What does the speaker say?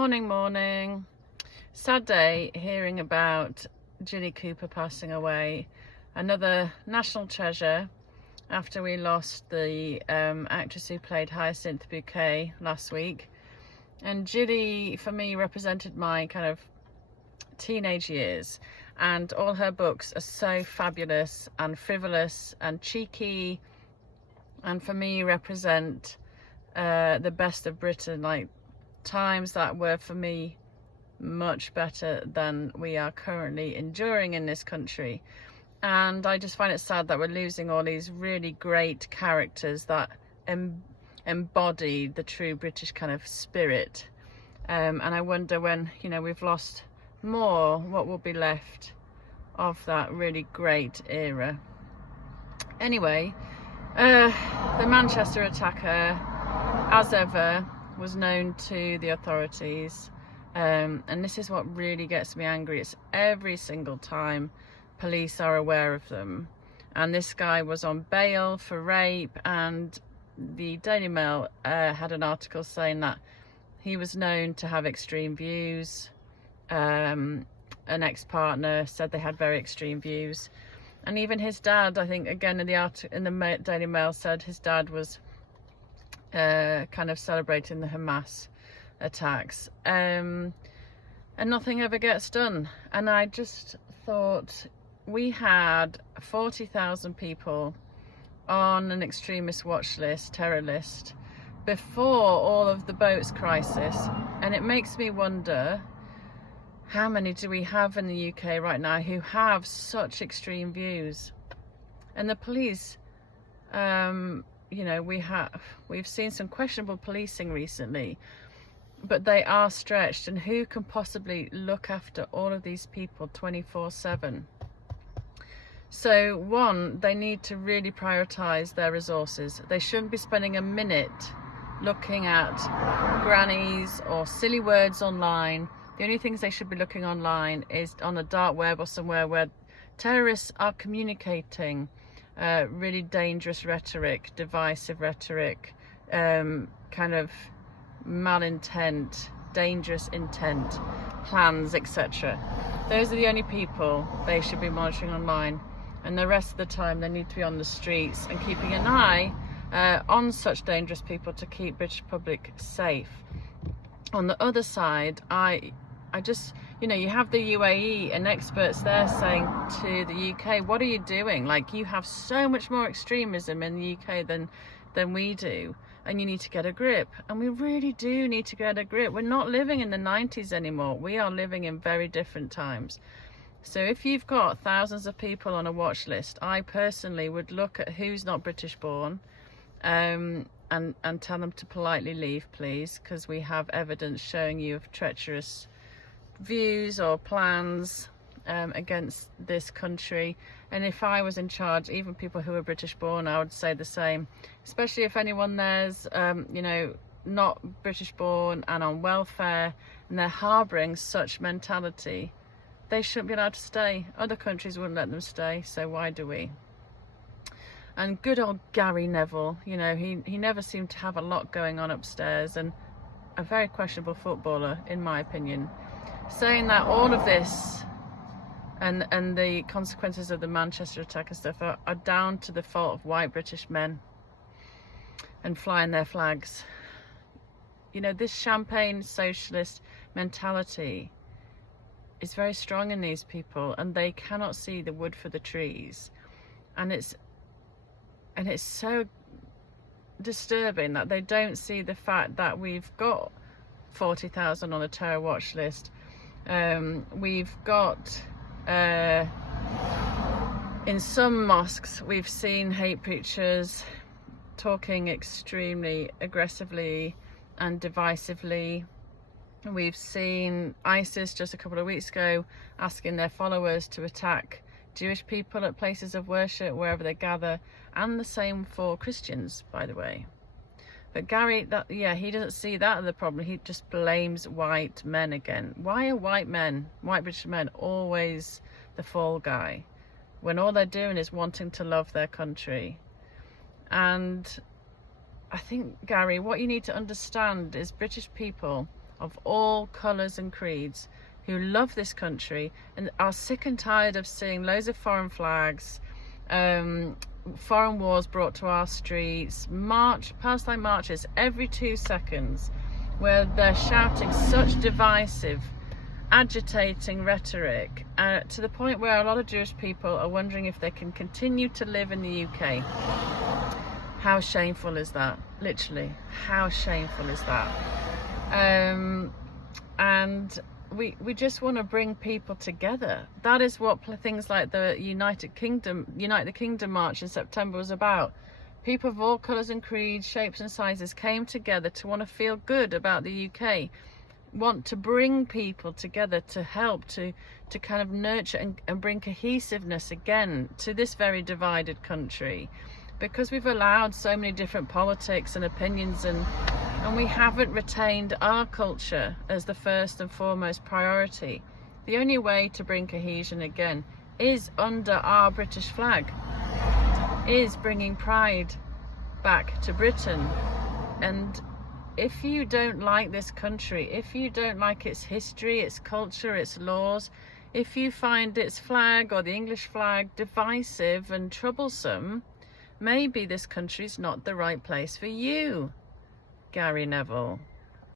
Morning. Sad day hearing about Jilly Cooper passing away. Another national treasure after we lost the actress who played Hyacinth Bouquet last week. And Jilly, for me, represented my kind of teenage years, and all her books are so fabulous and frivolous and cheeky, and for me represent the best of Britain, like times that were for me much better than we are currently enduring in this country. And I just find it sad that we're losing all these really great characters that embody the true British kind of spirit, and I wonder when we've lost more, what will be left of that really great era. Anyway, the Manchester attacker, as ever, was known to the authorities, and this is what really gets me angry. It's every single time police are aware of them, and this guy was on bail for rape, and the Daily Mail had an article saying that he was known to have extreme views. An ex-partner said they had very extreme views, and even his dad, I think, again in the Daily Mail, said his dad was kind of celebrating the Hamas attacks, and nothing ever gets done. And I just thought, we had 40,000 people on an extremist watch list, terror list, before all of the boats crisis, and it makes me wonder, how many do we have in the UK right now who have such extreme views? And the police, we've seen some questionable policing recently, but they are stretched, and who can possibly look after all of these people 24/7? So one, they need to really prioritize their resources. They shouldn't be spending a minute looking at grannies or silly words online. The only things they should be looking online is on the dark web or somewhere where terrorists are communicating really dangerous rhetoric, divisive rhetoric, kind of malintent, dangerous intent, plans, etc. Those are the only people they should be monitoring online, and the rest of the time they need to be on the streets and keeping an eye on such dangerous people to keep British public safe. On the other side, I just, you have the UAE and experts there saying to the UK, what are you doing? Like, you have so much more extremism in the UK than we do, and you need to get a grip. And we really do need to get a grip. We're not living in the 90s anymore. We are living in very different times. So if you've got thousands of people on a watch list, I personally would look at who's not British born, and tell them to politely leave, please, because we have evidence showing you of treacherous views or plans against this country. And if I was in charge, even people who are British born, I would say the same, especially if anyone there's not British born and on welfare, and they're harbouring such mentality. They shouldn't be allowed to stay. Other countries wouldn't let them stay, so why do we? And good old Gary Neville, he never seemed to have a lot going on upstairs, and a very questionable footballer, in my opinion, saying that all of this and the consequences of the Manchester attack and stuff are down to the fault of white British men and flying their flags. This champagne socialist mentality is very strong in these people, and they cannot see the wood for the trees. And it's so disturbing that they don't see the fact that we've got 40,000 on the terror watch list. We've got, in some mosques, we've seen hate preachers talking extremely aggressively and divisively. We've seen ISIS just a couple of weeks ago asking their followers to attack Jewish people at places of worship, wherever they gather, and the same for Christians, by the way. But Gary, he doesn't see that as the problem. He just blames white men again. Why are white British men, always the fall guy, when all they're doing is wanting to love their country? And I think, Gary, what you need to understand is British people of all colours and creeds who love this country and are sick and tired of seeing loads of foreign flags, foreign wars brought to our streets, Palestine marches every 2 seconds, where they're shouting such divisive, agitating rhetoric, to the point where a lot of Jewish people are wondering if they can continue to live in the UK. How shameful is that? Literally, how shameful is that? And we just want to bring people together. That is what things like the Unite the Kingdom March in September was about. People of all colours and creeds, shapes and sizes came together to want to feel good about the UK, want to bring people together to help to kind of nurture and bring cohesiveness again to this very divided country, because we've allowed so many different politics and opinions, and we haven't retained our culture as the first and foremost priority. The only way to bring cohesion again is under our British flag, is bringing pride back to Britain. And if you don't like this country, if you don't like its history, its culture, its laws, if you find its flag or the English flag divisive and troublesome, maybe this country's not the right place for you, Gary Neville.